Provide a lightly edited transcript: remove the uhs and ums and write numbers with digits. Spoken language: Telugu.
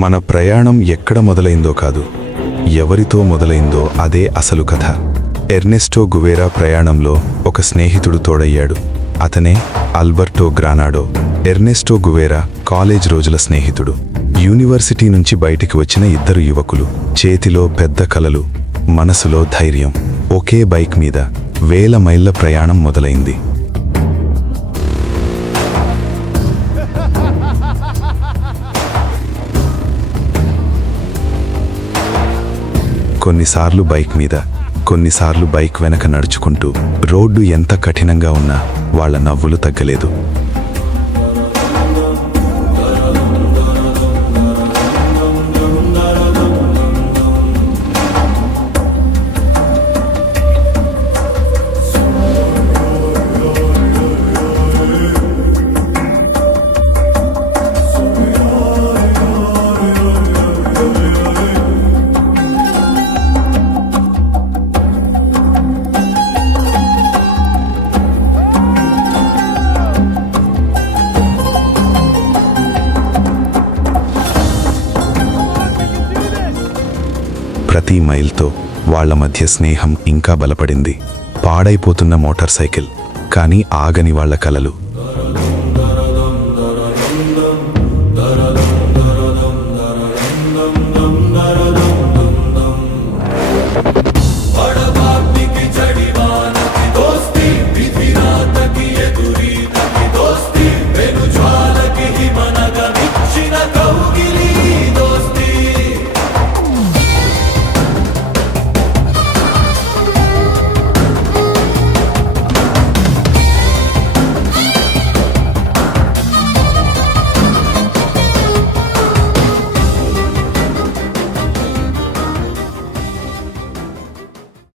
మన ప్రయాణం ఎక్కడ మొదలైందో కాదు, ఎవరితో మొదలైందో అదే అసలు కథ. ఎర్నెస్టో గువేరా ప్రయాణంలో ఒక స్నేహితుడు తోడయ్యాడు. అతనే ఆల్బర్టో గ్రానాడో. ఎర్నెస్టో గువేరా కాలేజ్ రోజుల స్నేహితుడు. యూనివర్సిటీ నుంచి బయటికి వచ్చిన ఇద్దరు యువకులు. చేతిలో పెద్ద కలలు, మనసులో ధైర్యం. ఒకే బైక్ మీద వేల మైళ్ళ ప్రయాణం మొదలైంది. కొన్నిసార్లు బైక్ మీద, కొన్నిసార్లు బైక్ వెనక నడుచుకుంటూ. రోడ్డు ఎంత కఠినంగా ఉన్నా వాళ్ళ నవ్వులు తగ్గలేదు. ప్రతి మైల్తో వాళ్ల మధ్య స్నేహం ఇంకా బలపడింది. పాడైపోతున్న మోటార్ సైకిల్, కానీ ఆగని వాళ్ల కలలు.